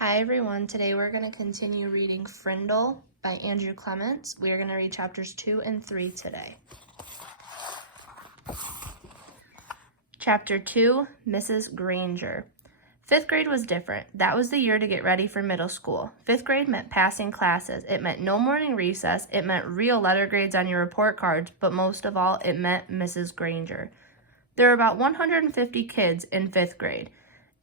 Hi everyone, today we're going to continue reading Frindle by Andrew Clements. We are going to read chapters 2 and 3 today. Chapter 2, Mrs. Granger. 5th grade was different. That was the year to get ready for middle school. 5th grade meant passing classes. It meant no morning recess. It meant real letter grades on your report cards, but most of all, it meant Mrs. Granger. There were about 150 kids in 5th grade.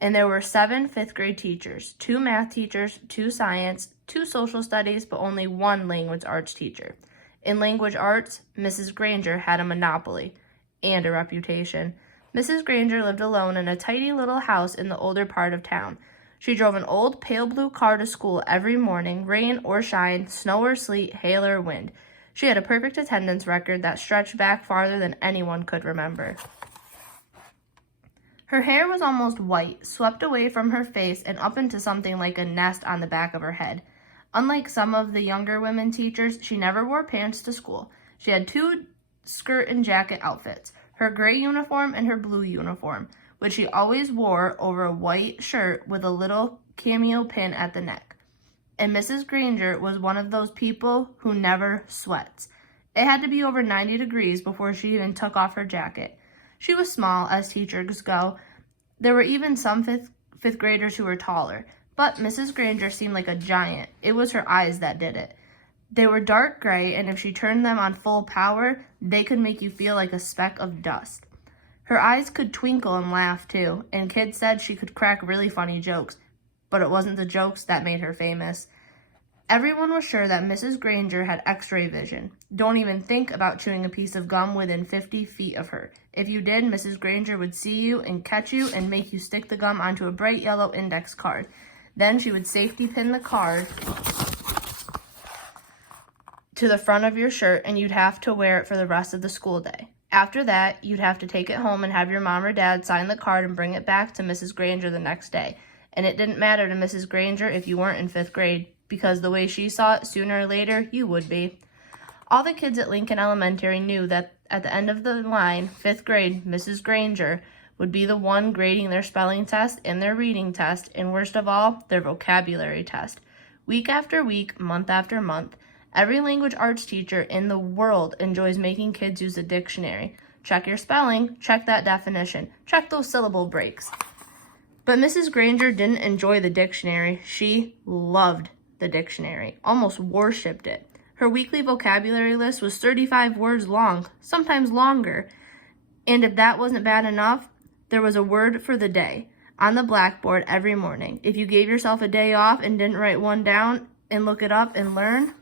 And there were 7 5th grade teachers, 2 math teachers, 2 science, 2 social studies, but only 1 language arts teacher. In language arts, Mrs. Granger had a monopoly and a reputation. Mrs. Granger lived alone in a tidy little house in the older part of town. She drove an old pale blue car to school every morning, rain or shine, snow or sleet, hail or wind. She had a perfect attendance record that stretched back farther than anyone could remember. Her hair was almost white, swept away from her face and up into something like a nest on the back of her head. Unlike some of the younger women teachers, she never wore pants to school. She had 2 skirt and jacket outfits, her gray uniform and her blue uniform, which she always wore over a white shirt with a little cameo pin at the neck. And Mrs. Granger was one of those people who never sweats. It had to be over 90 degrees before she even took off her jacket. She was small, as teachers go. There were even some fifth graders who were taller, but Mrs. Granger seemed like a giant. It was her eyes that did it. They were dark gray, and if she turned them on full power, they could make you feel like a speck of dust. Her eyes could twinkle and laugh, too, and kids said she could crack really funny jokes, but it wasn't the jokes that made her famous. Everyone was sure that Mrs. Granger had X-ray vision. Don't even think about chewing a piece of gum within 50 feet of her. If you did, Mrs. Granger would see you and catch you and make you stick the gum onto a bright yellow index card. Then she would safety pin the card to the front of your shirt and you'd have to wear it for the rest of the school day. After that, you'd have to take it home and have your mom or dad sign the card and bring it back to Mrs. Granger the next day. And it didn't matter to Mrs. Granger if you weren't in 5th grade, because the way she saw it, sooner or later, you would be. All the kids at Lincoln Elementary knew that at the end of the line, 5th grade, Mrs. Granger would be the one grading their spelling test and their reading test, and worst of all, their vocabulary test. Week after week, month after month, every language arts teacher in the world enjoys making kids use a dictionary. Check your spelling, check that definition, check those syllable breaks. But Mrs. Granger didn't enjoy the dictionary. She loved the dictionary, almost worshipped it. Her weekly vocabulary list was 35 words long, sometimes longer. And if that wasn't bad enough, there was a word for the day on the blackboard every morning. If you gave yourself a day off and didn't write one down and look it up and learn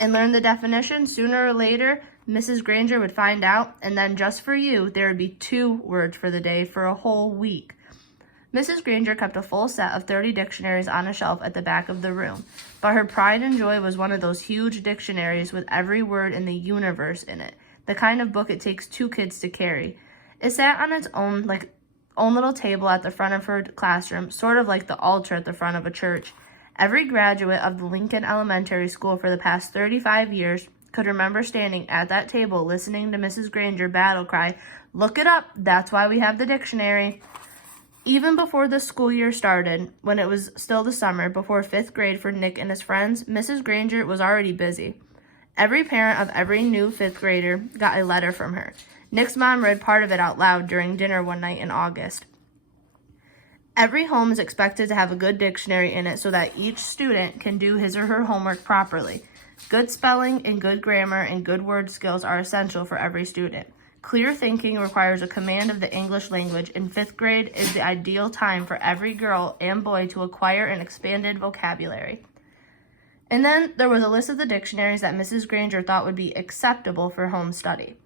the definition, sooner or later, Mrs. Granger would find out, and then just for you, there would be 2 words for the day for a whole week. Mrs. Granger kept a full set of 30 dictionaries on a shelf at the back of the room, but her pride and joy was one of those huge dictionaries with every word in the universe in it, the kind of book it takes 2 kids to carry. It sat on its own little table at the front of her classroom, sort of like the altar at the front of a church. Every graduate of the Lincoln Elementary School for the past 35 years could remember standing at that table listening to Mrs. Granger battle cry, "Look it up, that's why we have the dictionary." Even before the school year started, when it was still the summer, before 5th grade for Nick and his friends, Mrs. Granger was already busy. Every parent of every new 5th grader got a letter from her. Nick's mom read part of it out loud during dinner one night in August. Every home is expected to have a good dictionary in it so that each student can do his or her homework properly. Good spelling and good grammar and good word skills are essential for every student. Clear thinking requires a command of the English language, and 5th grade is the ideal time for every girl and boy to acquire an expanded vocabulary. And then there was a list of the dictionaries that Mrs. Granger thought would be acceptable for home study.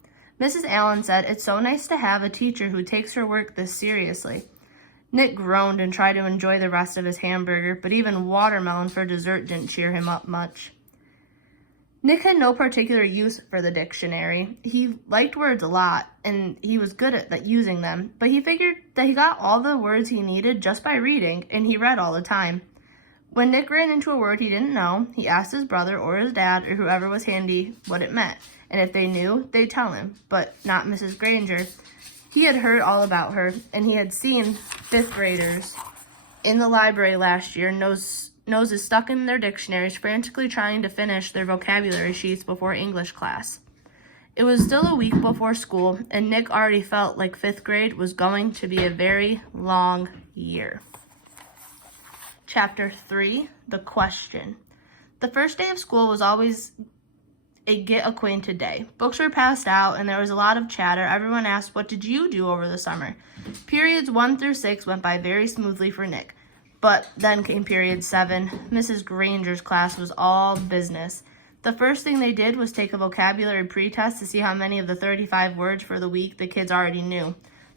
Mrs. Allen said, "It's so nice to have a teacher who takes her work this seriously." Nick groaned and tried to enjoy the rest of his hamburger, but even watermelon for dessert didn't cheer him up much. Nick had no particular use for the dictionary. He liked words a lot, and he was good at using them, but he figured that he got all the words he needed just by reading, and he read all the time. When Nick ran into a word he didn't know, he asked his brother or his dad or whoever was handy what it meant, and if they knew, they'd tell him, but not Mrs. Granger. He had heard all about her, and he had seen 5th graders in the library last year, noses stuck in their dictionaries, frantically trying to finish their vocabulary sheets before English class. It was still a week before school, and Nick already felt like 5th grade was going to be a very long year. Chapter 3, The Question. The first day of school was always a get acquainted day. Books were passed out, and there was a lot of chatter. Everyone asked, "What did you do over the summer?" Periods 1 through 6 went by very smoothly for Nick. But then came period 7. Mrs. Granger's class was all business. The first thing they did was take a vocabulary pretest to see how many of the 35 words for the week the kids already knew.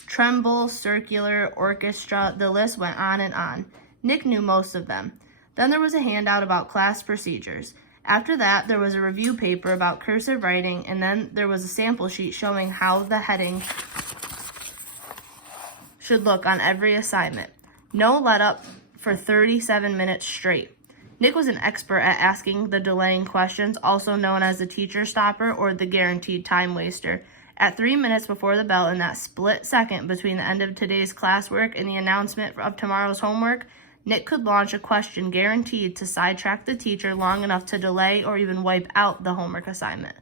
Tremble, circular, orchestra, the list went on and on. Nick knew most of them. Then there was a handout about class procedures. After that, there was a review paper about cursive writing, and then there was a sample sheet showing how the heading should look on every assignment. No let up for 37 minutes straight. Nick was an expert at asking the delaying questions, also known as the teacher stopper or the guaranteed time waster. At 3 minutes before the bell, in that split second between the end of today's classwork and the announcement of tomorrow's homework, Nick could launch a question guaranteed to sidetrack the teacher long enough to delay or even wipe out the homework assignment.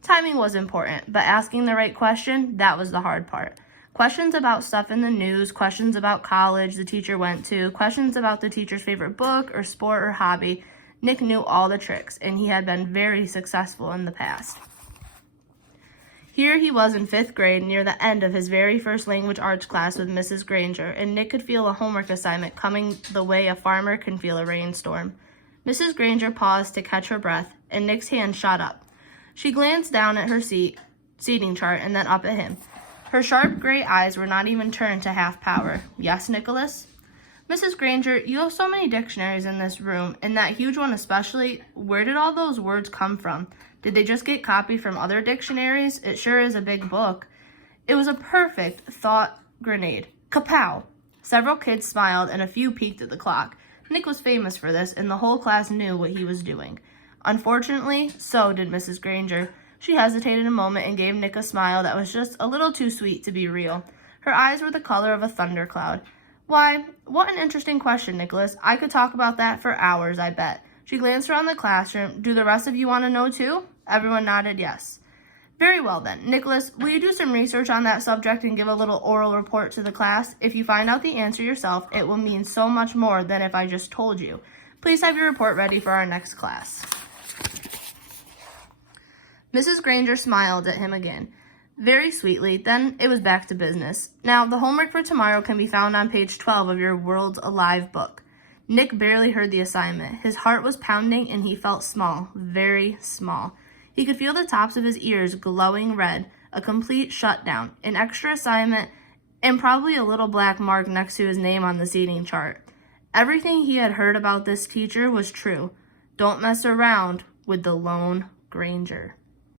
Timing was important, but asking the right question, that was the hard part. Questions about stuff in the news, questions about college the teacher went to, questions about the teacher's favorite book or sport or hobby. Nick knew all the tricks, and he had been very successful in the past. Here he was in 5th grade, near the end of his very first language arts class with Mrs. Granger, and Nick could feel a homework assignment coming the way a farmer can feel a rainstorm. Mrs. Granger paused to catch her breath, and Nick's hand shot up. She glanced down at her seating chart and then up at him. Her sharp gray eyes were not even turned to half power. "Yes, Nicholas?" "Mrs. Granger, you have so many dictionaries in this room, and that huge one especially. Where did all those words come from? Did they just get copied from other dictionaries? It sure is a big book." It was a perfect thought grenade. Kapow! Several kids smiled, and a few peeked at the clock. Nick was famous for this, and the whole class knew what he was doing. Unfortunately, so did Mrs. Granger. She hesitated a moment and gave Nick a smile that was just a little too sweet to be real. Her eyes were the color of a thundercloud. "Why, what an interesting question, Nicholas. I could talk about that for hours, I bet." She glanced around the classroom. "Do the rest of you want to know too?" Everyone nodded yes. "Very well then. Nicholas, will you do some research on that subject and give a little oral report to the class? If you find out the answer yourself, it will mean so much more than if I just told you. Please have your report ready for our next class." Mrs. Granger smiled at him again, very sweetly. Then it was back to business. "Now, the homework for tomorrow can be found on page 12 of your Worlds Alive book." Nick barely heard the assignment. His heart was pounding, and he felt small, very small. He could feel the tops of his ears glowing red, a complete shutdown, an extra assignment, and probably a little black mark next to his name on the seating chart. Everything he had heard about this teacher was true. Don't mess around with the lone Granger.